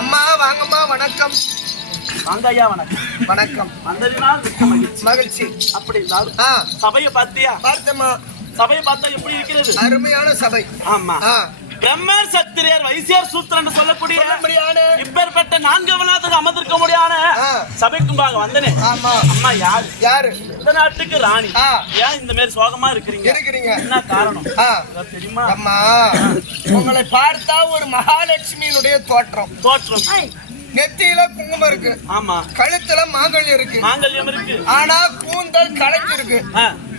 அம்மா வாங்கம்மா, வணக்கம். வாங்கய்யா, வணக்கம். வணக்கம். வந்ததினால் மகிழ்ச்சி. அப்படி இருந்தாலும் சபையை பார்த்தியா? பார்த்தம்மா. சபையை பார்த்தா எப்படி இருக்கிறது? அருமையான சபை. ஆமா. பிரம்மர், சத்திரியர், வைசியர், சூத்திரன் சொல்லக்கூடிய இப்பேற்பட்ட நான்கு அமர்ந்திருக்க முடியாத சபைக்கும்பாங்க வந்தனே. ஆமா. அம்மா யாரு? யாரு? இந்த நாட்டுக்கு ராணி. ஏன் இந்த மாதிரி சோகமா இருக்கிறீங்க? என்ன காரணம் தெரியுமா? அம்மா, உங்களை பார்த்தா ஒரு மகாலட்சுமியினுடைய தோற்றம். நெத்தியில குங்குமம் இருக்கு. ஆமா. கழுத்துல மாங்கல்யம் இருக்கு. மாங்கல்யம் இருக்கு. ஆனா கூந்தல் களைஞ்சிருக்கு.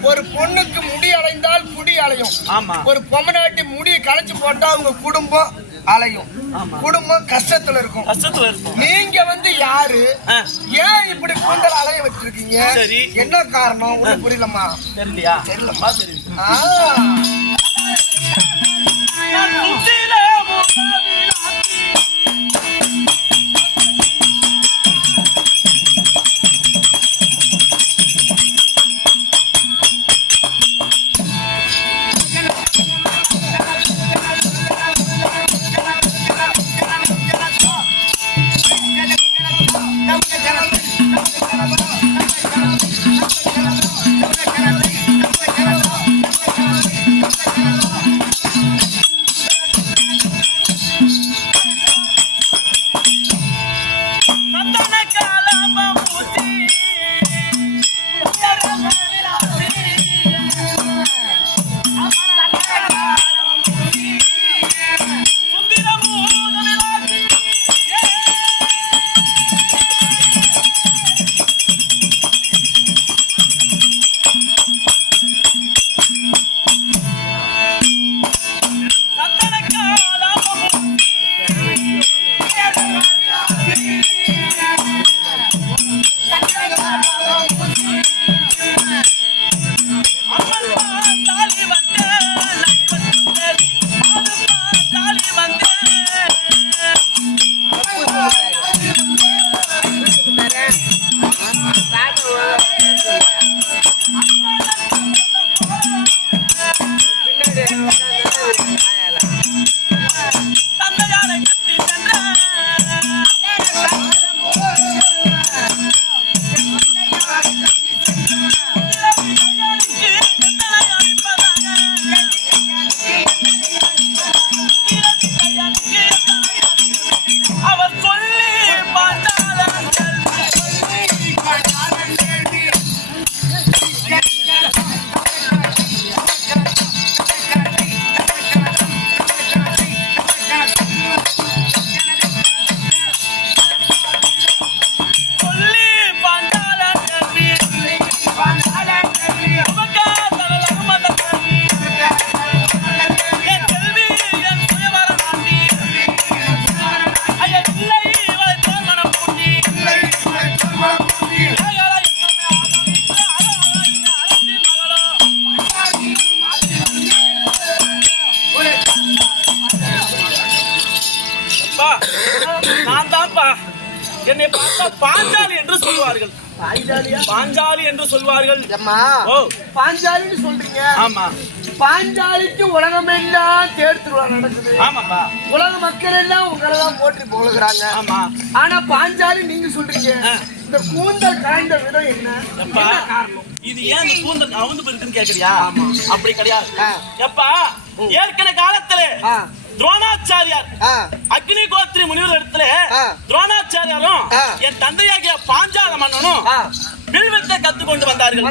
ஒரு பொண்ணுக்கு முடி அலைந்தால் குடி அலையும். ஆமா. ஒரு பொம்மநாட்டி முடி களைச்சு போட்டா அவங்க குடும்பம் அலையும். குடும்பம் கஷ்டத்துல இருக்கும். நீங்க வந்து யாரு? ஏன் இப்படி கூந்தல் அலைய வச்சிருக்கீங்க? என்ன காரணம்? ஒண்ணு புரியலம்மா. தெரியலையா? தெரியலம்மா. நான் தான்ப்பா. என்னை பார்த்தா பாஞ்சாலி என்று சொல்வார்கள். பாஞ்சாலி என்று சொல்வார்கள். ஓ, பாஞ்சாலின்னு சொல்றீங்க. ஆமா, பாஞ்சாலிக்கு உலகமெல்லாம் தேர் திருவிழா நடக்குது. ஆமாப்பா. உலக மக்கள் எல்லாம் உங்களை தான் போற்றி போலுகிறாங்க. ஆமா. ஆனா பாஞ்சாலி நீங்க சொல்றீங்க. இந்த கூந்தல் காய்ந்த விதம் என்ன காரணம்? இது ஏன் இந்த கூந்தல் அவுந்து போயிருக்குன்னு கேக்குறியா? அப்படி கிடையாது. எப்பா, ஏற்கனவே காலத்துல துரோணாச்சாரியார் அக்னி கோத்திரி முனிவர் இடத்துல துரோணாச்சாரியாரும் என் தந்தையாகிய பாஞ்சால மன்னனும் வில்வித்தை கத்துக்கொண்டு வந்தார்கள்.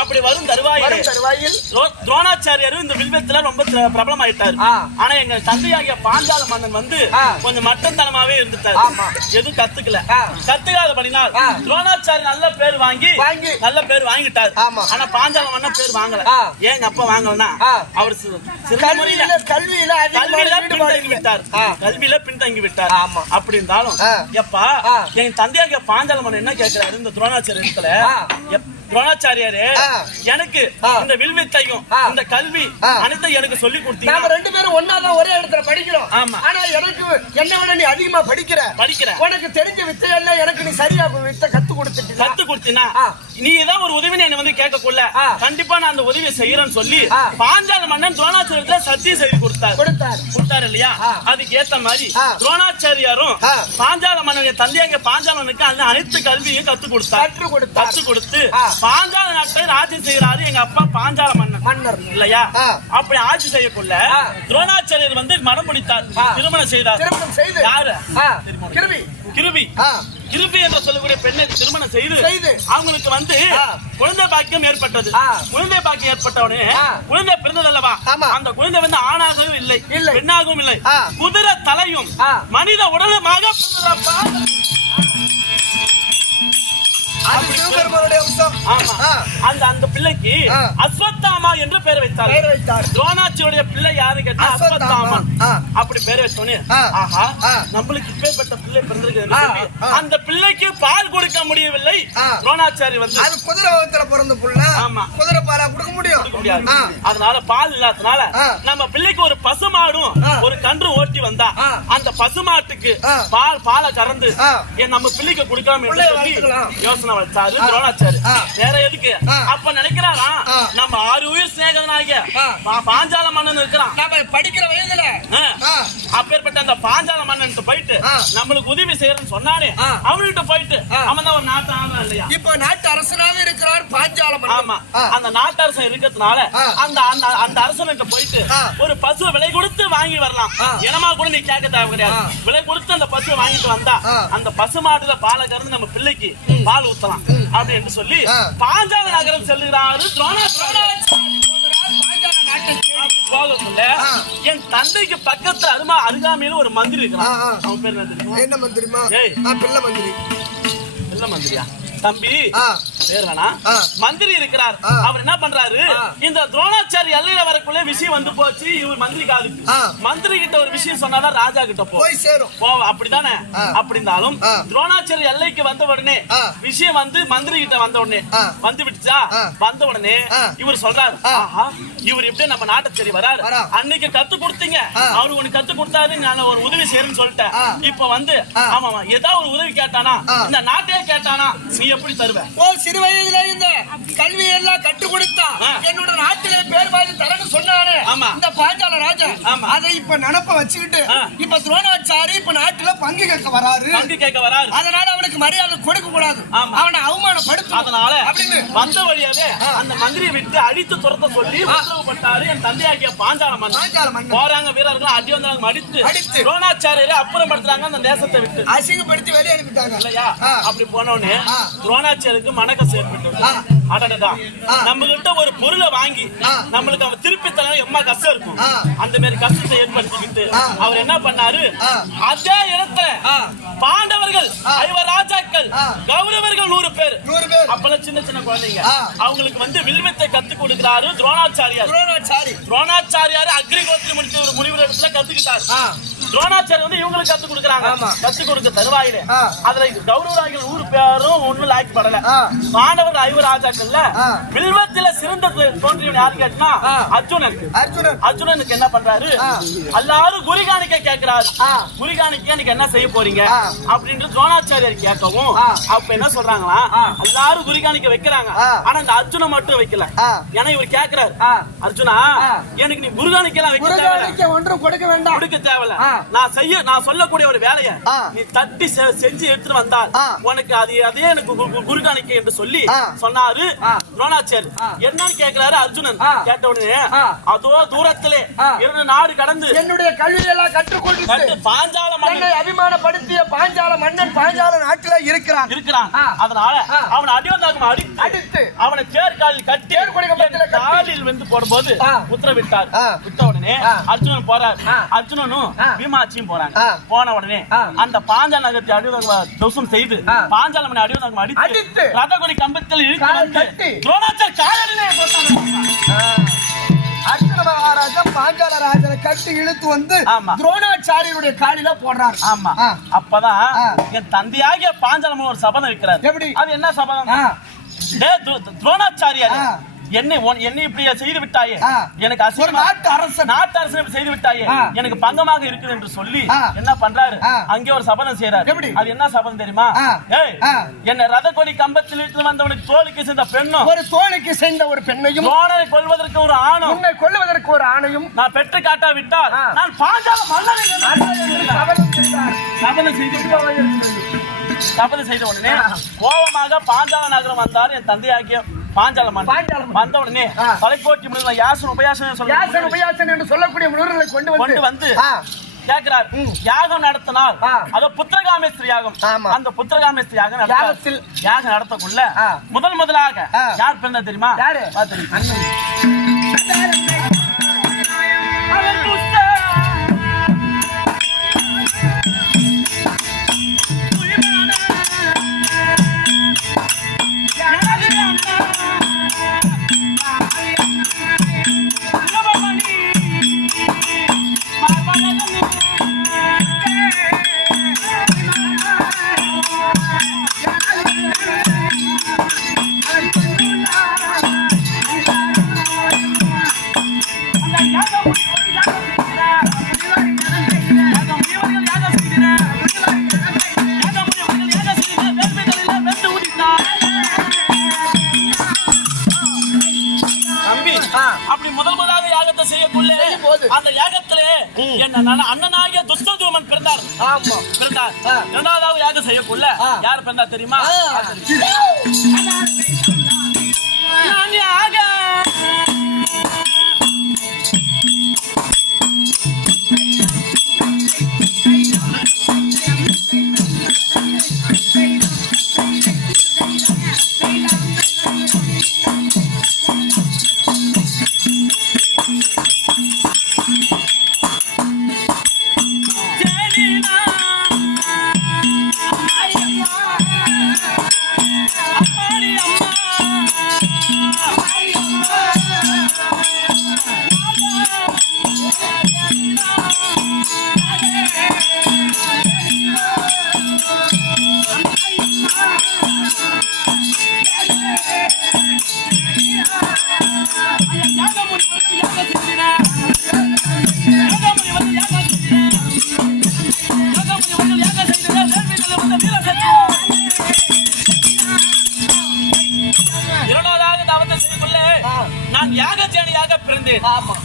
அப்படி வரும் தருவாயில் துரோணாச்சாரியாரும் இந்த வில்வித்துல ரொம்ப பிரபலம் ஆயிட்டாரு. ஆனா எங்க தந்தையாகிய பாஞ்சால மன்னன் வந்து கொஞ்சம் மட்டத்தனமாவே இருந்துட்டாரு. எதுவும் கத்துக்கல. கத்துக்காதபடினால் துரோணாச்சாரி நல்ல பேர் வாங்கிட்டாரு. ஆனா பாஞ்சால மன்னன் பேர் வாங்கல. ஏங்க அப்பா வாங்கலன்னா அவர் கல்வியில பின்தங்கி விட்டார். அப்படி இருந்தாலும் எப்பா எங்க தந்தையாகிய பாஞ்சால மன்னன் என்ன கேட்கிறாரு இந்த துரோணாச்சாரி இடத்துல, துரோணாச்சாரியாரே எனக்கு இந்த வில்வித்தையும் இந்த கல்வி அனைத்தும் எனக்கு சொல்லி கொடுத்தீங்க. நாம ரெண்டு பேரும் ஒண்ணாதான் ஒரே இடத்துல படிக்கிறோம். ஆமா. ஆனா எனக்கு என்ன விட நீ அதிகமா படிக்கிற உனக்கு தெரிஞ்ச வித்தை எல்லாம் எனக்கு நீ சரியா வித்தை கத்து கொடுத்தீனா நீ ஏதாவது ஒரு உதவி என்ன வந்து கேட்கக்குள்ள கண்டிப்பா நான் அந்த உதவியை செய்யறேன்னு சொல்லி பாஞ்சால மன்னன் துரோணாச்சாரியத்துல சத்தியம் செய்து கொடுத்தாரு இல்லையா? அதுக்கு ஏத்த மாதிரி துரோணாச்சாரியாரும் பாஞ்சால மன்னன் தந்தையாக பாஞ்சாலனுக்கு அந்த அனைத்து கல்வியும் கத்து கொடுத்து பாஞ்சால நாட்டை ஆட்சி செய்யறாரு எங்க அப்பா பாஞ்சால மன்னர் இல்லையா? அப்படி ஆட்சி செய்யக்குள்ள துரோணாச்சாரியர் வந்து மனம் முடித்தார், திருமணம் செய்தார். யாரு? கிருபி என்று சொல்லக்கூடிய பெண்ணை திருமணம் செய்து அவங்களுக்கு வந்து குழந்தை பாக்கியம் ஏற்பட்டது. குழந்தை பாக்கியம் ஏற்பட்டவனே குழந்தை பிறந்ததல்லவா, அந்த குழந்தை வந்து ஆணாகவும் இல்லை பெண்ணாகவும் இல்லை, குதிரை தலையும் மனித உடலுமாக பிறந்ததப்பா. அந்த பிள்ளைக்கு அஸ்வத்தாமா என்று பெயர் வைத்தார். துரோணாச்சாரியுடைய பிள்ளை யாரு கேட்டா அஸ்வத்தாமன். அப்படி பெயர் வச்சோன்னு ஆஹா நம்மளுக்கு இப்பேற்பட்ட பிள்ளை பிறந்திருக்கு. அந்த பிள்ளைக்கு பால் கொடுக்க முடியவில்லை. துரோணாச்சாரி வந்து அது குதிரை வகுத்துல பிறந்த புள்ள. ஆமா, குதிரை பாலா கொடுக்க முடியும். அதனால பால் இல்லாதனால நம்ம பிள்ளைக்கு ஒரு பசுமாடும் ஒரு கன்று ஓட்டி வந்தா அந்த பசுமாட்டுக்கு பாலை கறந்து நம்ம பிள்ளைக்கு கொடுக்காம யோசனை வச்சாரு துரோணாச்சாரி. வேற எதுக்கு அப்ப நினைக்கிறாரா நம்ம 6 உயிர் சிநேகிதனாகிய பாஞ்சால மன்னன் இருக்கிறான். நம்ம படிக்கிற வயதுல அப்பேற்பட்ட அந்த பாஞ்சால மன்னன் போயிட்டு நம்மளுக்கு உதவி செய்யறன்னு சொன்னானே அவன்கிட்ட போயிட்டு அவன் தான் ஒரு நாட்டு ஆளா இல்லையா? இப்ப நாட்டு அரசனாவே இருக்கிறார் பாஞ்சால மன்னன். ஆமா, அந்த நாட்டு அரசன் இருக்கிறதுனால அந்த அரசன்கிட்ட போயிட்டு ஒரு பசு விலை கொடுத்து வாங்கி வரலாம். இனமா கூட நீ கேட்க தேவை கிடையாது. விலை கொடுத்து அந்த பசுவை வாங்கிட்டு வந்தா அந்த பசு மாட்டுல பாலை கறந்து நம்ம பிள்ளைக்கு பால் ஊத்தலாம் அப்படி என்று சொல்லி பாஞ்சால நகரம் செல்லுகிறாரு போகக்குள்ள என் தந்தைக்கு பக்கத்துல அருகாமையில ஒரு மந்திரி இருக்கிறான். அவன் பேர் என்ன மந்திரிமா? பிள்ளை மந்திரியா தம்பி? பேர் வேணா, மந்திரி இருக்கிறார். அவர் என்ன பண்றாரு, இந்த துரோணாச்சாரி எல்லையில வரக்குள்ள விஷயம் வந்து போச்சு இவர் மந்திரி காதுக்கு. மந்திரி கிட்ட ஒரு விஷயம் சொன்னாதான் ராஜா கிட்ட போய் சேரும். அப்படித்தானே? அப்படி இருந்தாலும் துரோணாச்சாரி எல்லைக்கு வந்த உடனே விஷயம் வந்து மந்திரி கிட்ட வந்த உடனே வந்து விட்டுச்சா, வந்த உடனே இவர் சொல்றாரு ஆஹா இவர் எப்படி நம்ம நாட்டை சரி வராரு. அன்னைக்கு கத்து கொடுத்தீங்க, அவரு உனக்கு கத்து கொடுத்தாரு, நான் ஒரு உதவி செய்யறேன்னு சொல்லிட்டேன். இப்ப வந்து ஆமா ஏதாவது ஒரு உதவி கேட்டானா, இந்த நாட்டையே கேட்டானா, நீ எப்படி தருவ? சிறு வயதுல இந்த கல்வி எல்லாம் கற்றுக் கொடுத்தா என்னோட நாட்டிலே பேர் வாங்கி தரன்னு சொன்னாரு இந்த பாஞ்சால ராஜா. அதை இப்ப நினப்ப வச்சுக்கிட்டு இப்ப துரோணாச்சாரி இப்ப நாட்டுல பங்கு கேட்க வராரு. அதனால அவனுக்கு மரியாதை கொடுக்க கூடாது, அவனை அவமானப்படுத்தும். அதனால வந்த வழியாவே அந்த மந்திரியை விட்டு அடித்து துரத்த சொல்லி உத்தரவுப்பட்டாரு என் தந்தையாகிய பாஞ்சால மன்னன். போறாங்க வீரர்கள் அடி வந்தாங்க அடித்து துரோணாச்சாரியரை அப்புறப்படுத்துறாங்க அந்த தேசத்தை விட்டு அசிங்கப்படுத்தி வெளியே அனுப்பிட்டாங்க இல்லையா? அப்படி போனோடனே துரோணாச்சாரிக்கு மனக்க சேர்ப்பட்டு நம்ம கிட்ட ஒரு பொருளை வாங்கி நம்மளுக்கு அவன் திருப்பி தர எம்மா கஷ்டம் இருக்கும். அந்த மாதிரி கஷ்டத்தை ஏற்படுத்திக்கிட்டு அவர் என்ன பண்ணாரு, அதே இடத்துல பாண்டவர்கள் 5 ராஜாக்கள் கௌரவர்கள் 100 பேர் அப்பெல்லாம் சின்ன சின்ன குழந்தைங்க அவங்களுக்கு வந்து வில்வித்தை கத்து கொடுக்கிறாரு துரோணாச்சாரியார். துரோணாச்சாரியார் அக்னிகோத்திரி முடிச்ச ஒரு முனிவர் இடத்துல கத்துக்கிட்டாரு. துரோணாச்சாரி வந்து இவங்களுக்கு கத்து கொடுக்குறாங்க. ஆமா. கத்து கொடுக்க தருவாயிலே ஆ. அதுல கௌரவராகிகள் ஊர் பேரும் ஒண்ணு லாய்க்கு படல. மாணவர் ஐவர் ராஜாக்கள்ல வில்வத்தில சிறந்த தோன்றியவன் யாரு கேட்டா அர்ஜுனன். அர்ஜுனனுக்கு என்ன பண்றாரு, எல்லாரும் குருகாணிக்க கேட்கிறாரு. குருகாணிக்க எனக்கு என்ன செய்ய போறீங்க அப்படின்னு துரோணாச்சாரியார் கேட்கவும் அப்ப என்ன சொல்றாங்களா, எல்லாரும் குருகாணிக்க வைக்கிறாங்க. ஆனா இந்த அர்ஜுனன் மட்டும் வைக்கல. ஏன்னா இவர் கேட்கிறாரு, அர்ஜுனா எனக்கு நீ குருகாணிக்கலாம் வைக்க தேவையில்ல, ஒன்றும் கொடுக்க வேண்டாம், கொடுக்க தேவையில்ல. நான் சொல்லக்கூடிய ஒரு வேலையை நீ தட்டி செஞ்சு எடுத்துட்டு வந்தால் உனக்கு அதே எனக்கு குருகாணிக்க என்று சொல்லி சொன்னாரு துரோணாச்சாரி. என்னன்னு கேட்கிறாரு அர்ஜுனன். கேட்ட உடனே அதோ தூரத்திலே 2 நாடு கடந்து என்னுடைய கல்வியெல்லாம் கற்றுக்கொண்டு பாஞ்சால மன்னனை அபிமானப்படுத்திய பாஞ்சால மன்னன் பாஞ்சால நாட்டில இருக்கிறான். அதனால அவன் அடிவந்தாகம் அடித்து அவனை தேர்காலில் கட்டி காலில் வந்து போடும்போது உத்தரவிட்டார். விட்ட உடனே அர்ஜுனன் போறார். அர்ஜுனனும் பீமாட்சியும் போறாங்க. போன உடனே அந்த பாஞ்சால நகரத்தை அடிவதாகம் செய்து பாஞ்சால மன்னனை அடிவதாகம் அடித்து ரதகுடி கம்பத்தில் இழுத்து துரோணாச்சாரி காலிலே போட்டாங்க. அர்ஜுன மகாராஜா பாஞ்சால ராஜனை கட்டி இழுத்து வந்து துரோணாச்சாரியுடைய காலில போடுறாரு. ஆமா. அப்பதான் என் தந்தையாகிய பாஞ்சாலம் ஒரு சபதம் வைக்கிறார். எப்படி? அது என்ன சபதம்? துரோணாச்சாரியார் என்னை இப்படி செய்து விட்டாயே, எனக்கு நாட்டு அரசு செய்து விட்டாயே, எனக்கு பங்கமாக இருக்குது என்று சொல்லி என்ன பண்றாரு, அங்கே ஒரு சபதம் செய்யறாரு. அது என்ன சபதம் தெரியுமா? என்ன ரதகொடி கம்பத்தில் இழுத்து வந்தவனுக்கு தோளுக்கு சேர்ந்த பெண்ணும், ஒரு தோளுக்கு சேர்ந்த ஒரு பெண்ணையும், துரோணரை கொல்வதற்கு ஒரு ஆணும், உன்னை கொல்வதற்கு ஒரு ஆணையும் நான் பெற்று காட்டாவிட்டால் நான் பாஞ்சால சபதம் செய்த உடனே கோபமாக பாஞ்சால நகரம் வந்தார் என் தந்தையாகிய பாஞ்சால மன்னன். வந்த உடனே தலைக்கோட்டி முனிவர் யாசன் உபயாசன் என்று சொல்லக்கூடிய முனிவர்களை கொண்டு வந்து கேட்கிறார், யாகம் நடத்தினால் அது புத்திரகாமேஸ்வரி யாகம். அந்த புத்திரகாமேஸ்வரி யாகம் நடத்தக்குள்ள முதலாக யார் பிறந்தா தெரியுமா? அப்படி முதலாக யாகத்தை செய்யக்குள்ளே அந்த யாகத்திலே என்ன அண்ணனாகிய துஷ்டதூமன் பிறந்தார். இரண்டாவது யாகம் செய்யக்குள்ள யார் பிறந்தா தெரியுமா?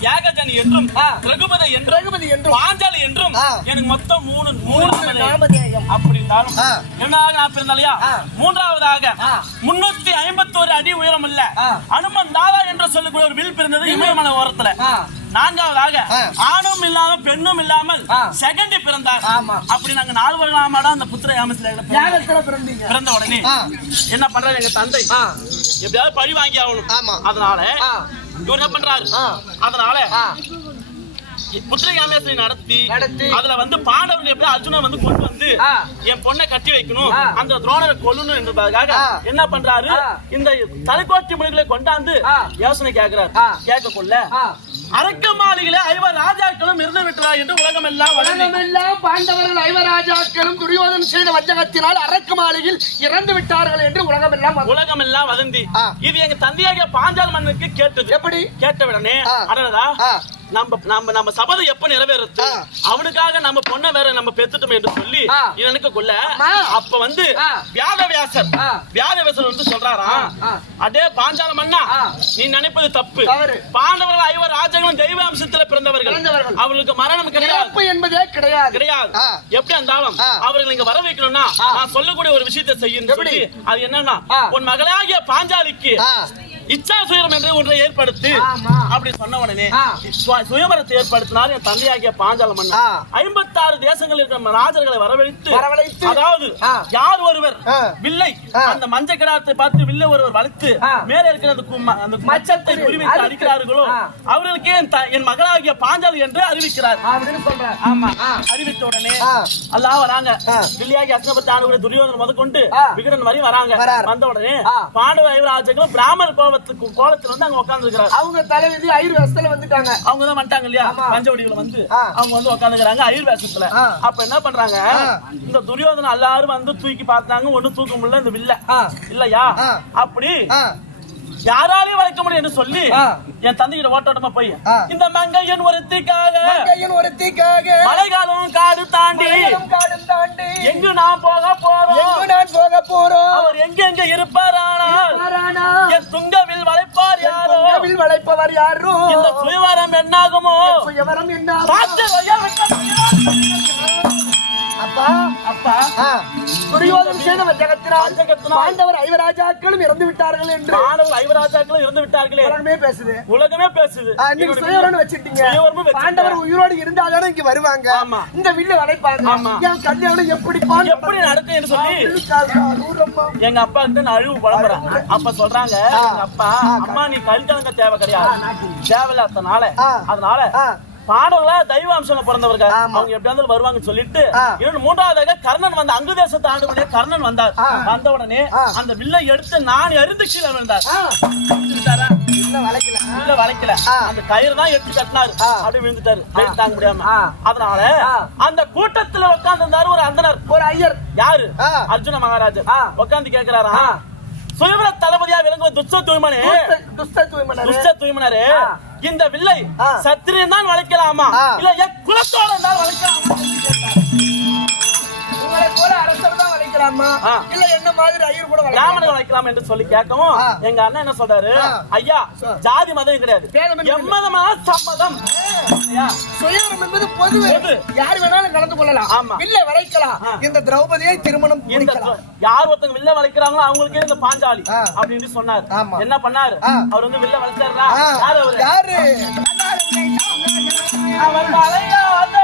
யாகஜனி என்றும் ரகுபதி என்றும் பாஞ்சாலி என்றும் எனக்கு மொத்தம் மூணு அப்படி இருந்தாலும் இரண்டாவது நான் பிறந்தாலையா, மூன்றாவதாக 351 அடி உயரம் இல்ல அனுமன் தாரா என்று சொல்லக்கூடிய ஒரு வில் பிறந்தது இமயமலை ஓரத்துல. நான்காவதாக ஆணும் இல்லாமல் பெண்ணும் இல்லாமல் செகண்டி பிறந்தார். அப்படி நாங்க 4 வருடமாடா அந்த புத்திர யாகத்துல பிறந்த உடனே என்ன பண்றாரு எங்க தந்தை, எப்படியாவது பழி வாங்கி ஆகணும். அதனால இவர் என்ன பண்றாரு, அதனால புத்திர யாமேஸ்வரி நடத்தி அதுல வந்து பாண்டவர்கள் எப்படி அர்ஜுனன் வந்து கொண்டு வந்து என் பொண்ணை கட்டி வைக்கணும், அந்த துரோணரை கொல்லணும் என்பதற்காக என்ன பண்றாரு, இந்த தலைக்கோட்டி முனிகளை கொண்டாந்து யோசனை கேட்கிறார். கேட்கக்குள்ள அரக்க மாளிகையிலே 5 ராஜாக்களும் இருந்து விட்டார் என்று உலகமெல்லாம் பாண்டவர்கள் 5 ராஜாக்களும் துரியோதனன் செய்த வஞ்சகத்தினால் அரக்க மாளிகையில் இறந்து விட்டார்கள் என்று உலகமெல்லாம் வதந்தி. இது எங்க தந்தையாக பாஞ்சால் மன்னனுக்கு கேட்டது. எப்படி கேட்டவுடனே அடடா நம்ம சபதம் எப்ப நிறைவேறது, அவனுக்காக நம்ம பொண்ணை வேற நம்ம பெத்துட்டோம் என்று சொல்லி எனக்கு கொள்ள அப்ப வந்து வியாதவேசர் வந்து சொல்றாராம், அதே பாஞ்சால மன்னா நீ நினைப்பது தப்பு. பாண்டவர்கள் 5 ராஜாக்களும் தெய்வ அம்சத்துல பிறந்தவர்கள், அவர்களுக்கு மரணம் கிடையாது என்பதே கிடையாது. எப்படி இருந்தாலும் அவர்கள் இங்க வர வைக்கணும்னா நான் சொல்லக்கூடிய ஒரு விஷயத்தை செய்யணும் சொல்லி, அது என்னன்னா உன் மகளாகிய பாஞ்சாலிக்கு இச்சா சுயரம் என்று ஒன்றை ஏற்படுத்தி அப்படி சொன்ன உடனே சுயமரத்தை ஏற்படுத்தினார் என் தந்தையாகிய பாஞ்சால மன்னன். 56 தேசங்களில் இருக்கிற ராஜர்களை வரவழைத்து, அதாவது யார் ஒருவர் வில்லை அந்த மஞ்ச கிடாரத்தை பார்த்து வில்லை ஒருவர் வளர்த்து மேலே இருக்கிற அந்த மச்சத்தை குறிவைத்து அடிக்கிறார்களோ அவர்களுக்கே என் மகளாகிய பாஞ்சாலி என்று அறிவிக்கிறார். அறிவித்த உடனே எல்லாம் வராங்க. வில்லியாகி அஸ்னபத்தி ஆடுகிற துரியோதனன் முதற்கொண்டு விகடன் வரையும் வராங்க. வந்த உடனே பாண்டவ 5 ராஜர்களும் பிராமணர் கோலத்துல வந்து அங்க உட்கார்ந்து இருக்காங்க. அவங்க தலைவிதி ஐயர் வேஷத்துல வந்துட்டாங்க. அவங்க தான் வந்துட்டாங்க இல்லையா, பஞ்சவடியில வந்து அவங்க வந்து உட்கார்ந்து இருக்காங்க ஐயர் வேஷத்துல. அப்ப என்ன பண்றாங்க, இந்த துரியோதனன் எல்லாரும் வந்து தூக்கி பார்த்தாங்க, ஒண்ணு தூக்க முடியல இந்த வில்ல இல்லையா. அப்படி யாராலையும் வளைக்க முடியும் என்று சொல்லி என் தந்தைகிட்ட ஓட்டோட்டமா போய் இந்த மங்கையன் ஒருத்திக்காக மழைக்காலம் காடு தாண்டி எங்கு நான் போக போறோம், அவர் எங்க இருப்பாரானால் என் துங்கவில் வளைப்பவர் யாரோ, இந்த சுயவரம் என்னாகுமோ பாண்டவர் 5 ராஜாக்களும் இறந்து விட்டார்கள் என்று உலகமே பேசுது. பாண்டவர் உயிரோடு இருந்தாலும் இங்க வருவாங்க, இந்த வில்ல வளைப்பாங்க, என் கல்யாணம் எப்படி நடக்கும் என்று சொல்லி எங்க அப்பா வந்து நான் அழுவு புலம்புறேன். அப்ப சொல்றாங்க அப்பா, அம்மா நீ கல்யாணங்க தேவை கிடையாது, தேவையில்லாதனால அதனால பாடவர்களா தெய்வ அம்சம் பிறந்தவர்கள் அவங்க எப்படி இருந்தாலும் வருவாங்கன்னு சொல்லிட்டு, இன்னொன்று 3வதாக கர்ணன் வந்த அங்கு தேசத்தை ஆண்டு கர்ணன் வந்தார். வந்த உடனே அந்த வில்லை எடுத்து நான் அறிந்து கீழே விழுந்தார். வளைக்கல, அந்த கயிறு தான் எடுத்து கட்டினாரு, அப்படி விழுந்துட்டாரு, தாங்க முடியாம. அதனால அந்த கூட்டத்துல உட்கார்ந்து இருந்தாரு ஒரு அந்தனர், ஒரு ஐயர். யாரு? அர்ஜுன மகாராஜர். உட்கார்ந்து கேட்கிறாரா, சுயவர தளபதியா விளங்குவ துஷ்ட தூய்மனரே, இந்த வில்லை சத்திரியன் தான் வளைக்கலாமா இல்ல என் குலத்தோட தான் வளைக்கலாமா? உங்களை போல அரசர் தான் வளைக்கலாமா இல்ல என்ன மாதிரி ஐயர் கூட பிராமணர் வளைக்கலாம் என்று சொல்லி கேட்கவும் எங்க அண்ணன் என்ன சொல்றாரு, ஐயா ஜாதி மதம் கிடையாது, எம்மதமான சம்மதம். சுயவரம் என்பது பொது, யார் வேணாலும் கலந்து கொள்ளலாம். ஆமா, வில்ல வளைக்கலாம். இந்த திரௌபதியை திருமணம் யார் ஒருத்தங்க வில்ல வளைக்கிறாங்களோ அவங்களுக்கே இந்த பாஞ்சாலி அப்படின்னு சொன்னார். என்ன பண்ணாரு, அவர் வந்து வில்ல வளைச்சாரா? யாரு? அவர் வளையாத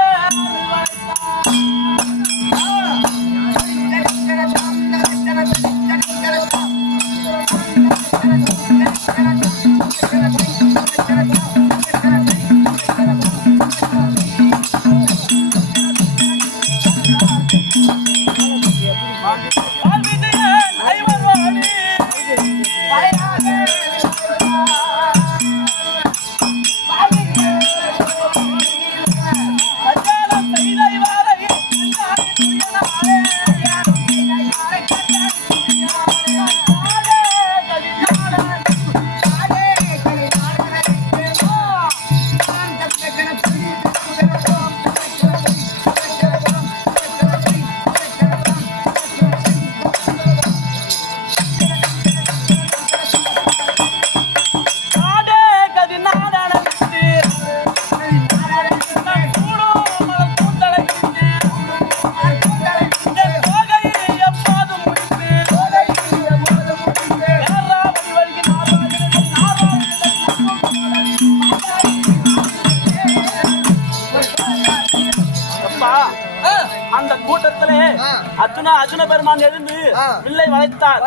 அர்ஜுன பெருமான் எழுந்து வில்லை வளைத்தார்.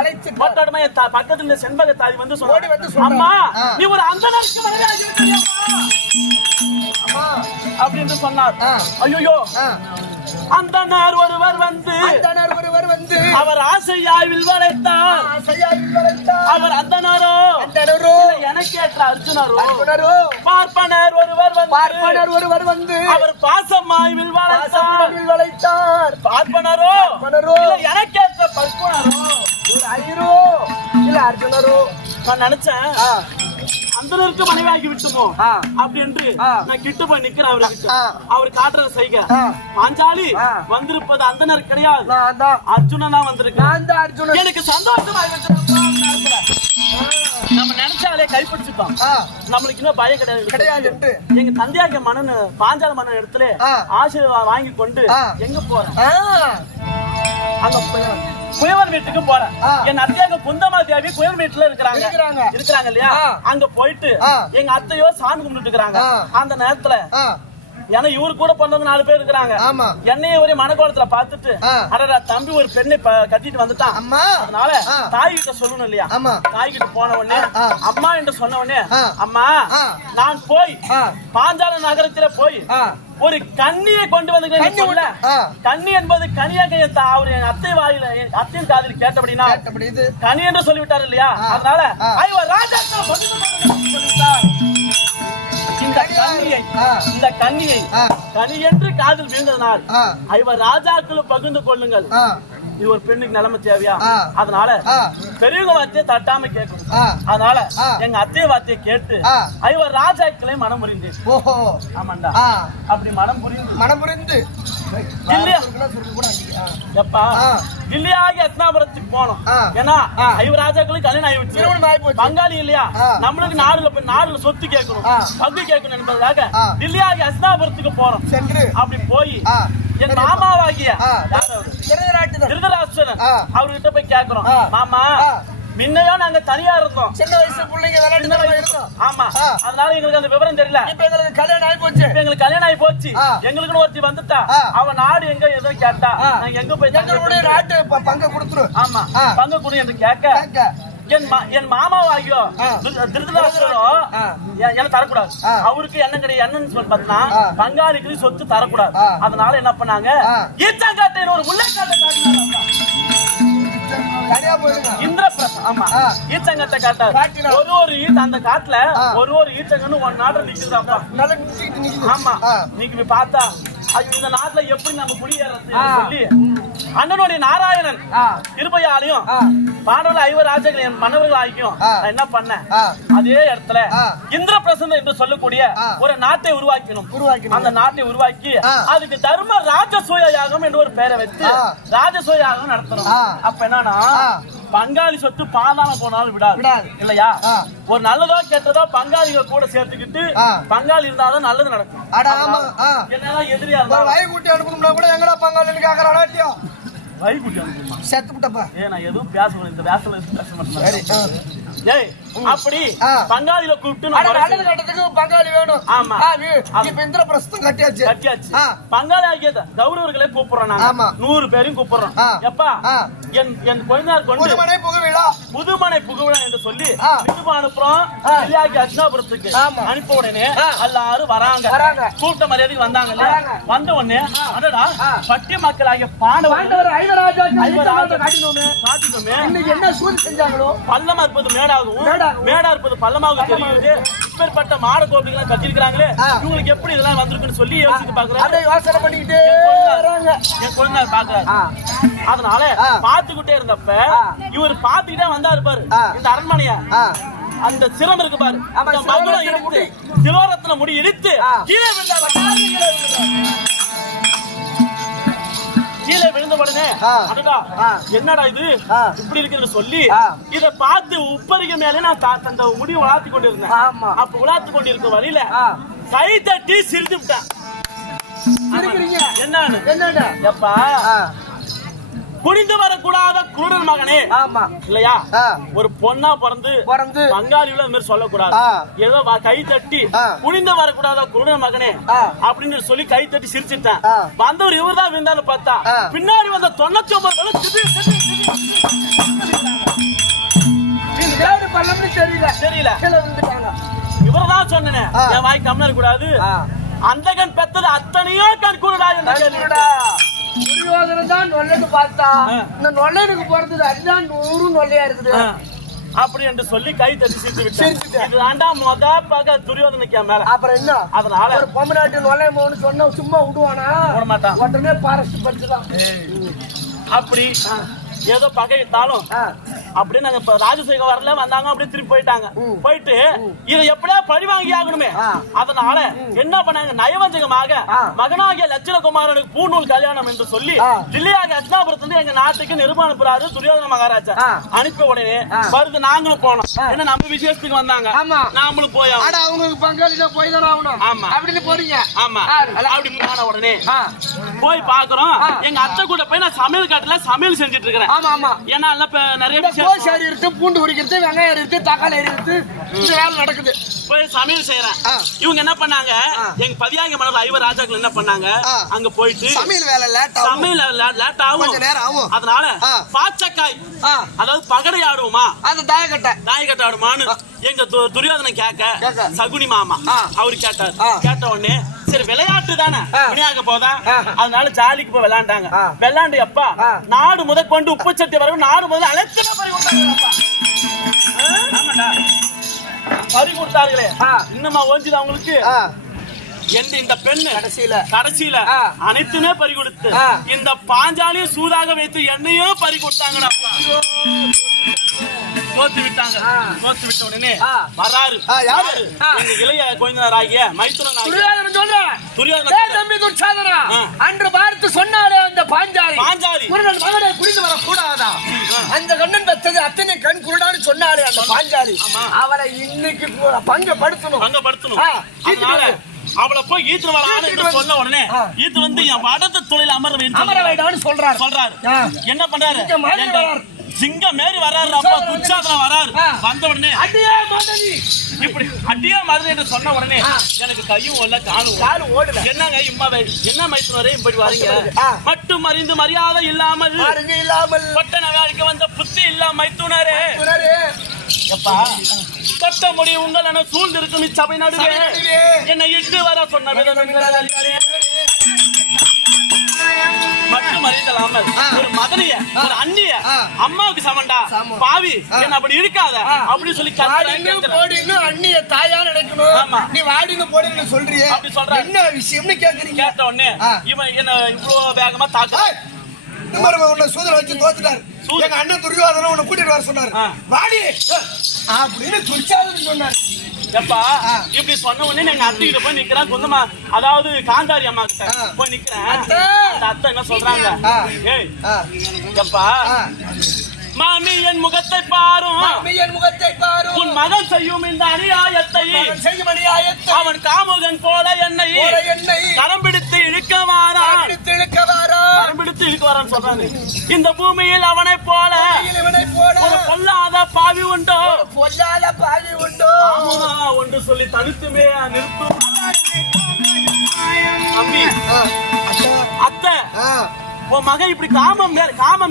பக்கத்துல செண்பக தாதி வந்து சொன்னார், அம்மா நீ ஒரு அந்தனருக்கு மனைவியாகிவிட்டாய் அப்படின்னு சொன்னார். ஐயோ அந்தனர் ஒருவர் வந்து அவர் ஆசையாவில் வளைத்தார் அவர் அந்தனரோ எனக்கேற்ற அர்ஜுனரோ பார்ப்பனர் ஒருவர் வந்து அவர் பாசமாய்வில் வளைத்தார் பார்ப்பனரோ எனக்கேற்ற பல்குனரோ அர்ஜுனரோ நான் நினைச்சேன் அந்தனருக்கு மனைவாகி விட்டுமோ அப்படி என்று நான் கிட்ட போய் நிக்கிறேன் அவருக்கு அவர் காட்டுற செய்க பாஞ்சாலி வந்திருப்பது அந்தனர் கிடையாது அர்ஜுனனா வந்திருக்கேன் எனக்கு சந்தோஷமா நம்ம நினைச்சாலே கைப்பிடிச்சுப்போம் நம்மளுக்கு இன்னும் பயம் கிடையாது எங்க தந்தையாக்க மன்னன் பாஞ்சால மன்னன் இடத்துல ஆசீர்வாதம் வாங்கி கொண்டு எங்க போறேன் அங்க குயவன் வீட்டுக்கு போறேன் என் அத்தையாக குந்தமா தேவி குயவன் வீட்டுல இருக்கிறாங்க இல்லையா அங்க போயிட்டு எங்க அத்தையோ சாமி கும்பிட்டு இருக்கிறாங்க அந்த நேரத்துல ஏன்னா இவரு கூட பிறந்தவங்க 4 பேர் இருக்கிறாங்க என்னைய ஒரே மனக்கோலத்துல பாத்துட்டு அடடா தம்பி ஒரு பெண்ணை கட்டிட்டு வந்துட்டான் அதனால தாய் கிட்ட சொல்லணும் இல்லையா தாய் கிட்ட போன உடனே அம்மா என்று சொன்ன உடனே அம்மா நான் போய் பாஞ்சால நகரத்துல போய் ஒரு கண்ணியை கொண்டு வந்து கண்ணி என்பது கனியாக அவர் என் அத்தை வாயில அத்தையின் காதில் கேட்டபடினா கனி என்று சொல்லிவிட்டார் இல்லையா அதனால ராஜா இந்த கண்ணியை கனி என்று காதில் வீழ்ந்ததனால் ஐவர் ராஜாக்களும் பகிர்ந்து கொள்ளுங்கள் இது ஒரு பெண்ணுக்கு நிலைமை தேவையா அதனால பெரியவங்க வார்த்தையை தட்டாம கேட்கணும் அதனால எங்க அத்தைய வார்த்தையை கேட்டு ஐவர் ராஜாக்களை மனம் புரிந்து ஆமாண்டா அப்படி மனம் புரிந்து எப்பா தில்லியாகி அஸ்னாபுரத்துக்கு போனோம் ஏன்னா ஐவர் ராஜாக்களுக்கு கல்யாணம் ஆயிடுச்சு பங்காளி இல்லையா நம்மளுக்கு நாடுல சொத்து கேட்கணும் பங்கு கேட்கணும் என்பதற்காக தில்லியாகி அஸ்னாபுரத்துக்கு போறோம் அப்படி போய் என் மாமாவாகிய திருதராஷ்டிரன் அவர்கிட்ட போய் கேக்குறோம் மாமா முன்னையோ நாங்க தனியா இருந்தோம் சின்ன வயசு பிள்ளைங்க ஆமா அதனால எங்களுக்கு அந்த விவரம் தெரியல இப்ப எங்களுக்கு கல்யாணம் ஆகி போச்சு எங்களுக்கு ஒருத்தி வந்துட்டா அவ நாடு எங்க எதோ கேட்டா நாங்க எங்க போய் எங்களுடைய நாட்டு பங்கு கொடுத்துரும் ஆமா பங்கு கொடு என்று கேட்க என் மாமாவாகியோ திருதராஷ்டிரனோ என்ன தரக்கூடாது அவருக்கு என்ன கிடையாது என்னன்னு சொல்லி பார்த்தா பங்காளிக்கு சொத்து தரக்கூடாது அதனால என்ன பண்ணாங்க ஈச்சங்காட்டையில ஒரு முல்லைக்காட்டை காட்டினாங்க ஈச்சங்கத்தை காட்டாரு ஒரு ஈச்ச அந்த காட்டுல ஒரு ஈச்சங்கன்னு ஒன் நாடு நிக்குதாப்பா ஆமா நீங்க பார்த்தா இந்த நாட்டுல எப்படி நம்ம குடியேறது சொல்லி அண்ணனுடைய நாராயணன் இருபையாலையும் பாண்டவர்கள் ஐவர் ராஜாக்கள் என் மன்னர்கள் ஆகியும் என்ன பண்ண அதே இடத்துல இந்திரபிரசந்தம் என்று சொல்லக்கூடிய ஒரு நாட்டை உருவாக்கணும் அந்த நாட்டை உருவாக்கி அதுக்கு தர்ம ராஜசூய யாகம் என்று ஒரு பெயரை வச்சு ராஜசூய யாகம் நடத்தணும் அப்ப என்னன்னா பங்காளி சொத்து பாதாம போனாலும் விடாது இல்லையா ஒரு நல்லதோ கெட்டதோ பங்காளிகள் கூட சேர்த்துக்கிட்டு பங்காளி இருந்தாதான் நல்லது நடக்கும் என்னதான் எதிரியா இருந்தா வயகுட்டி அனுப்பணும்னா கூட எங்கடா பங்காளி கேக்குறாட்டியோ வயகுட்டி அனுப்பணுமா செத்து விட்டப்பா நான் எதுவும் பேசணும் இந்த பேச மாட்டேன் அப்படி பங்காளில கூப்பிட்டு நல்லது கட்டத்துக்கு பங்காளி வேணும் ஆமா இப்ப இந்திரபிரஸ்தம் கட்டியாச்சு பங்காளி ஆகிய கௌரவர்களை கூப்பிடுறோம் நாங்க 100 பேரையும் கூப்பிடுறோம் எப்பா என் கொண்டார் கொண்டு புதுமனை புகுவிழா என்று சொல்லி அனுப்புறோம் அர்ஜுனாபுரத்துக்கு அனுப்ப உடனே எல்லாரும் வராங்க கூட்ட மரியாதைக்கு வந்தாங்க வந்த உடனே அடடா பட்டி மக்கள் ஆகிய பாண்டவர் என்ன சூழ்ச்சி செஞ்சாங்களோ பள்ளமா இருப்பது மேடா இருப்பது பள்ளமாக தெரியுது இப்பேற்பட்ட மாட கோபிகளை கட்டிருக்காங்களே இவங்களுக்கு எப்படி இதெல்லாம் வந்திருக்குன்னு சொல்லி யோசிச்சு பாக்குறாங்க யோசனை பண்ணிக்கிட்டே என் குழந்தை பாக்குறாரு அதனால பாத்துக்கிட்டே இருந்தப்ப இவர் பாத்துக்கிட்டே வந்தா இருப்பாரு இந்த அரண்மனைய அந்த சிரம் இருக்கு பாரு அந்த மகுடம் இடித்து சிலோரத்துல முடி இடித்து கீழே விழுந்த உடனே என்னடா இது இப்படி இருக்குன்னு சொல்லி இத பார்த்து உப்பரிக்க மேலே நான் அந்த முடிவை உலாத்தி கொண்டு இருந்தேன் அப்ப உலாத்தி கொண்டு இருக்க வழியில கை தட்டி சிரித்து விட்டேன் என்ன எப்பா குனிந்து வரக்கூடாத குருடன் மகனே இல்லையா ஒரு பொண்ணா பிறந்து பங்காளியில இந்த மாதிரி சொல்லக்கூடாது ஏதோ கை தட்டி குனிந்து வரக்கூடாத குருடன் மகனே அப்படின்னு சொல்லி கை தட்டி சிரிச்சுட்டேன் வந்தவர் இவர் தான் விழுந்தாலும் பார்த்தா பின்னாடி வந்த 99 தெரியல இவர்தான் சொன்னேன் என் வாய் கம்மியா கூடாது அந்தகன் பெத்தது அத்தனையோ கண் கூடா துரியோதனன் தான் நொல்லைன்னு பார்த்தா இந்த நொல்லைனுக்கு பிறந்தது அதுதான் 100 நொல்லையா இருக்குது அப்படி என்று சொல்லி கை தட்டி சிரித்து விட்டேன். இதுதாண்டா மொத பக துரியோதனுக்கு மேல. அப்புறம் என்ன அதனால ஒரு பொம்மநாட்டு நொல்லை மோன்னு சொன்னா சும்மா விடுவானா? விட மாட்டான். உடனே பாரஸ்ட் படுத்துதான். அப்படி ஏதோ பகையிட்டாலும் அப்படியே நாங்க இப்ப ராஜசேகர் வரல வந்தாங்க, அப்படியே திருப்பி போயிட்டாங்க. போயிட்டு இதை எப்படியா பழி வாங்கி ஆகணுமே, அதனால என்ன பண்ணாங்க, நயவஞ்சகமாக மகனாகிய லட்சணகுமாரனுக்கு பூநூல் கல்யாணம் என்று சொல்லி தில்லியாக அஸ்தாபுரத்துல எங்க நாட்டுக்கு நிருபம் அனுப்புறாரு துரியோதன மகாராஜா. அனுப்ப உடனே வருது நாங்களும் போனோம். ஏன்னா நம்ம விசேஷத்துக்கு வந்தாங்க, நாமளும் போய் அவங்களுக்கு பங்காளிதான் போய் தானே ஆகணும். ஆமா அப்படின்னு போறீங்க. ஆமா அப்படி போன உடனே போய் பாக்குறோம். எங்க அத்தை கூட போய் நான் சமையல் காட்டுல சமையல் செஞ்சுட்டு இருக்கிறேன். ஆமா ஆமா. ஏன்னா நிறைய கோசாரி இருக்கு, பூண்டு உரிக்கிறது, வெங்காயம் இருக்கு, தக்காளி இருக்கு, இந்த வேலை நடக்குது. போய் சமையல் செய்யறேன். இவங்க என்ன பண்ணாங்க, எங்க பதியாங்க மன்னர் ஐவர் ராஜாக்கள் என்ன பண்ணாங்க, அங்க போயிட்டு சமையல் வேலை லேட் ஆகும், கொஞ்ச நேரம் ஆகும். அதனால பாச்சக்காய் அதாவது பகடை ஆடுவோமா, அது தாயக்கட்டை ஆடுமான்னு எங்க துரியோதனன் கேட்க சகுனி மாமா அவரு கேட்டார். கேட்ட உடனே சரி விளையாட்டு தானே விளையாக்க போதா, அதனால ஜாலிக்கு போய் விளையாண்டாங்க. விளையாண்டு அப்பா நாடு முதல் கொண்டு உப்பு சட்டி வரைக்கும் நாடு முதல்ல அழைத்து பறி கொடுத்தார்களே, இன்னுமா ஓஞ்சுது அவங்களுக்கு. இந்த பெண்ணு கடைசியில அனைத்துமே பறி கொடுத்து இந்த பாஞ்சாலியும் சூதாக வைத்து என்னையும் பறி கொடுத்தாங்கடா. தோத்து விட்டாங்க. தோத்து விட்ட உடனே வராரு எங்க இளைய கோவிந்தராகிய மைத்துனன் அன்று பார்த்து சொன்னாலே அந்த பாஞ்சாலி குருடன் மகனை குடித்து வர கூடாதா, அந்த கண்ணன் பெற்றது அத்தனை கண் குருடான்னு சொன்னாலே அந்த பாஞ்சாலி அவரை இன்னைக்கு பங்கப்படுத்தணும். அவளை போய் ஈத்து வரான்னு சொன்ன உடனே ஈத்து வந்து என் வடத்து தொழில் அமர வேண்டாம்னு சொல்றாரு. என்ன பண்றாரு, சிங்கம் மேரி வராரு. அப்பா துச்சாதனம் வராரு. வந்த உடனே இப்படி அடியா மருந்து என்று சொன்ன உடனே எனக்கு கையும் ஒல்ல காலும் ஓடுல. என்னங்க இம்மாவை என்ன மைத்துனரே இப்படி வரீங்க, மட்டும் அறிந்து மரியாதை இல்லாமல் பட்ட நகாரிக்க வந்த புத்தி இல்ல மைத்துனரே. தொட்ட முடி உங்கள் என சூழ்ந்திருக்கும் இச்சபை நடுவே என்னை இட்டு வர சொன்ன மட்டும் அறிந்தலாமல் ஒரு மதனிய ஒரு அந்நிய அம்மாவுக்கு சமண்டா பாவி என்ன அப்படி இருக்காத அப்படின்னு சொல்லி அந்நிய தாயா நினைக்கணும். நீ வாடின்னு போடுன்னு சொல்றியே, அப்படி சொல்ற என்ன விஷயம்னு கேக்குறீங்க. கேட்ட உடனே இவன் என்ன இவ்வளவு வேகமா தாக்க சூதனை வச்சு தோத்துட்டாரு. எங்க அண்ணன் துரியோதனன் உன்னை கூட்டிட்டு வர சொன்னாரு. வாடி அப்படின்னு துரிச்சாதன் சொன்னாரு. எப்பா இப்படி சொன்ன உடனே எங்க அத்தை கிட்ட போய் நிக்கிறேன். சொந்தமா அதாவது காந்தாரி அம்மா கிட்ட போய் நிக்கிறேன். அந்த அத்தை என்ன சொல்றாங்க, ஏய் எப்பா மாமி என் முகத்தை பாரும், உன் மகன் செய்யும் இந்த அநியாயத்தை அவன் காமுகன் போல என்னை கரம் பிடித்து இழுக்க வாரான் சொல்றாங்க. இந்த பூமியில் அவனை போல ஒரு பொல்லாத பாவி உண்டோ ஒன்று சொல்லி தடுத்துமே நிறுத்தும். அத்தை உன் மகன் இப்படி காம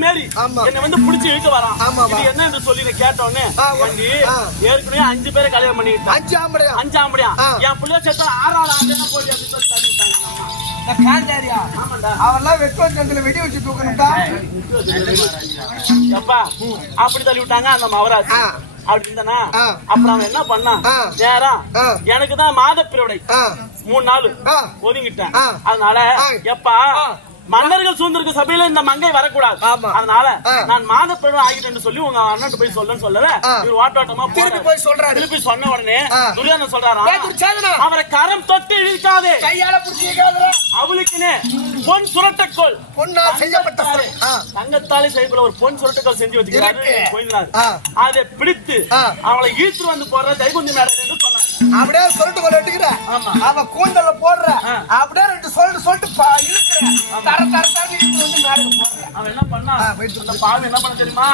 மேரி என்ன வந்து புடிச்சு இழுக்க வரான். இது என்ன என்று சொல்லி கேட்டோன்னே ஏற்கனவே 5 பேரை கல்யாணம் பண்ணிக்கிட்டான். 5 ஆம்படியா என் பிள்ளை சேர்த்தா 6ஆவது ஆண்டு போய் அப்படின்னு சொல்லி தள்ளிட்டாங்க. அவெல்லாம் வெட்டுவத்துல வெடி வச்சு தூக்கணும்டா. அப்பா அப்படி தள்ளி விட்டாங்க அந்த மவராஜ். அப்படி இருந்தானா அப்புறம் அவன் என்ன பண்ணான், நேரம் எனக்கு தான் மாதப்பிரிவிடை 3 நாள் ஒதுங்கிட்டேன். அதனால எப்பா மன்னர்கள் சூழ்ந்திருக்க சபையில இந்த மங்கை வரக்கூடாது, அதனால நான் மாதப்பிரவன் ஆகிட்டேன்னு சொல்லி உங்க அண்ணன் போய் சொல்லல. இவர் ஓட்டோட்டமா திருப்பி சொன்ன உடனே துரியோதனன் சொல்றாராம், அவரை கரம் தொட்டு இழுக்காதே, கையால புடிச்சிக்காதே, அவளுக்குன்னு பொன் சுரட்டக்கோள் பொன்னால் செய்யப்பட்ட தங்கத்தாலே செய்யப்பட்ட ஒரு பொன் சுரட்டக்கோள் செஞ்சு வச்சுக்கிறாரு. அதை பிடித்து அவளை ஈர்த்து வந்து போடுற தைகுந்தி மேடம் என்று சொன்னார். அப்படியே சொல்லிட்டு கொள்ள எடுக்கிற அவ கூந்தல போடுற அப்படியே 2 சொல்லிட்டு தர வந்து மேடம் போடுற. அவன் என்ன பண்ணா, அந்த பாவி என்ன பண்ண தெரியுமா,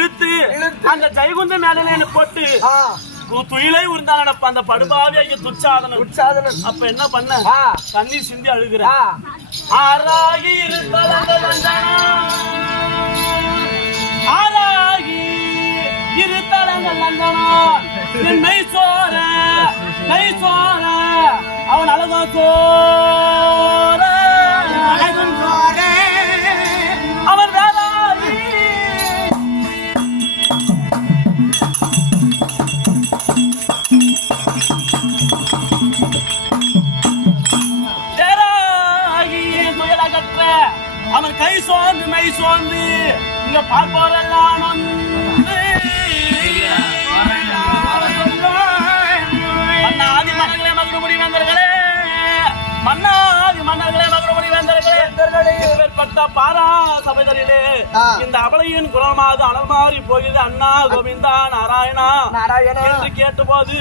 இழுத்து அந்த ஜெயகுந்த மேல என்ன போட்டு துயிலை உருந்தானப்ப அந்த படுபாவிய துச்சாதனன் அப்ப என்ன பண்ண தண்ணீர் சிந்தி அழுகிற ஆராகி இருத்தலங்கள் நந்தனா நெய் சோர அவன் அழகா சோர அவன் வேளாகி அவன் கை சோர்ந்து மெய் சோர்ந்து இங்க பார்ப்போரெல்லாம் மன்னாதி மன்னர்களே மகுடமுடி வேந்தர்களே மன்னாதி மன்னர்களே மகுடமுடி வேந்தர்களே ஏற்பட்ட பாரா சபைகளிலே இந்த அபலையின் குரமாது அனல்மாறி போகிறது அண்ணா கோவிந்தா நாராயணா என்று கேட்டபோது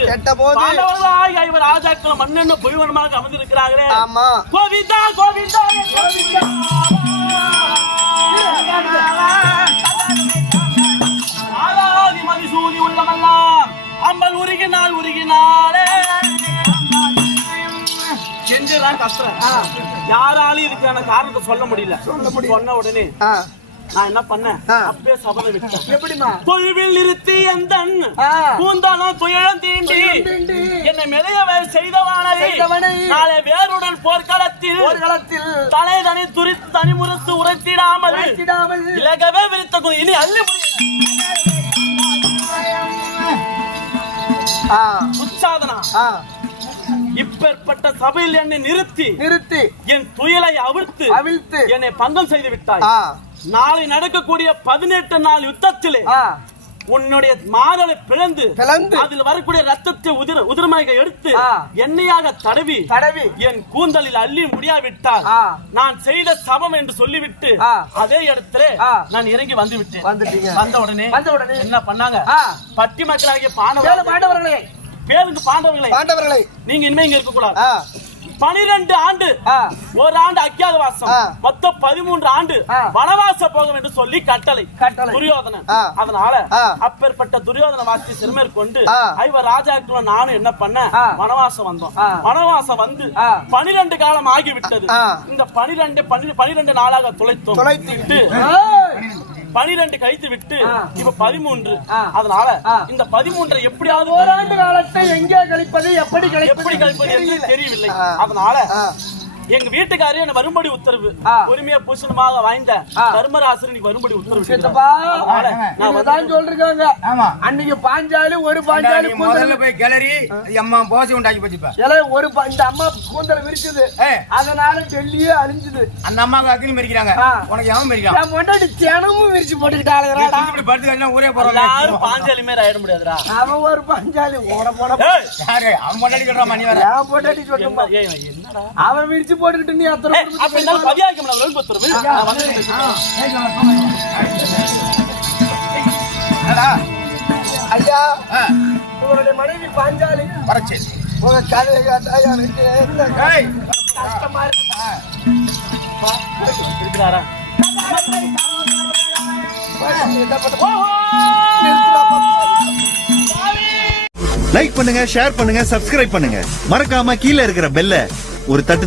பாண்டவர்களாய் ஐவர் ராஜாக்கள் மண்ணெண்ணு பொய்வனமாக அமர்ந்திருக்கிறார்களே கோவிந்தா கோவிந்தா ஆராதி மதிசூலி உள்ளமெல்லாம் அம்பல் உருகினாலே செஞ்சுதான் கஷ்டம் யாராலும் இதுக்கான காரணத்தை சொல்ல முடியல சொன்ன உடனே நான் என்ன பண்ணேன் அப்படியே சபதம் விட்டேன் எப்படிமா தொழுவில் நிறுத்தி அந்த கூந்தாலும் துயரம் தீண்டி என்னை மெலைய செய்தவனை நாளை வேறுடன் போர்க்களத்தில் தலை தனி துரித்து தனி முறுத்து உரைத்திடாமல் இலகவே விரித்த இனி அள்ளி உச்சாதனா இப்பேற்பட்ட சபையில் என்னை நிறுத்தி என் துயலை அவிழ்த்து என்னை பங்கம் செய்து விட்டாய் நாளை நடக்கக்கூடிய 18 நாள் யுத்தத்திலே உன்னுடைய மாதலை பிளந்து அதில் வரக்கூடிய ரத்தத்தை உதிரமாக எடுத்து எண்ணெயாக தடவி என் கூந்தலில் அள்ளி முடியாவிட்டால் நான் செய்த சபம் என்று சொல்லிவிட்டு அதே இடத்துல நான் இறங்கி வந்து விட்டேன். வந்த உடனே என்ன பண்ணாங்க பட்டி மக்களாகிய பாண்டவர்களே பேருக்கு பாண்டவர்களே நீங்க இனிமே இங்க இருக்க கூடாது. 12 ஆண்டு ஒரு ஆண்டு அக்கியாதவாசம் மொத்தம் 13 ஆண்டு வனவாச போகும் என்று சொல்லி கட்டளை துரியோதனன். அதனால அப்பேற்பட்ட துரியோதன வாசி சிறுமேற்கொண்டு ஐவர் ராஜாக்களும் நானும் என்ன பண்ண வனவாசம் வந்தோம். வனவாசம் வந்து 12 காலம் ஆகிவிட்டது. இந்த 12 நாளாக துளைத்து 12 கழித்து விட்டு இப்ப 13. அதனால இந்த 13 எப்படியாவது ஓராண்டு காலத்தை எங்கே கழிப்பது எப்படி கழிப்பது என்று தெரியவில்லை. அதனால எங்க வீட்டுக்காரே என்ன வரும்படி உத்தரவு பொறுமையா பூஷணமாக வாய்ந்த தர்மராசன் வரும்படி உத்தரவு சொல்றாங்க. அன்னைக்கு பாஞ்சாலி ஒரு பாஞ்சாலி போய் கிளறி அம்மா போசி உண்டாக்கி போச்சுப்பா ஒரு இந்த அம்மா கூந்தல் விரிச்சது அதனால டெல்லியே அழிஞ்சது. அந்த அம்மாவுக்கு அக்னி மறிக்கிறாங்க உனக்கு எவன் மறிக்கிறான் முன்னாடி தினமும் விரிச்சு போட்டுக்கிட்டாங்க படுத்து ஊரே போறாங்க. பாஞ்சாலி மேல ஆயிட முடியாதுடா. அவன் ஒரு பாஞ்சாலி ஓட யாரு அவன் பொண்டாடி சொல்றான் மணி வர பொண்டாடி சொல்றான் என்னடா அவன் விரிச்சு போட்டுக்கிட்டு நீ அத்தனை ஐயா உங்களுடைய மனைவி பாஞ்சாலி உங்க கதையை கேட்டா எனக்கு என்ன கஷ்டமா இருக்கிறாரா லைக் பண்ணுங்க, ஷேர் பண்ணுங்க, சப்ஸ்கிரைப் பண்ணுங்க. மறக்காம கீழே இருக்கிற பெல்ல ஒரு தட்டு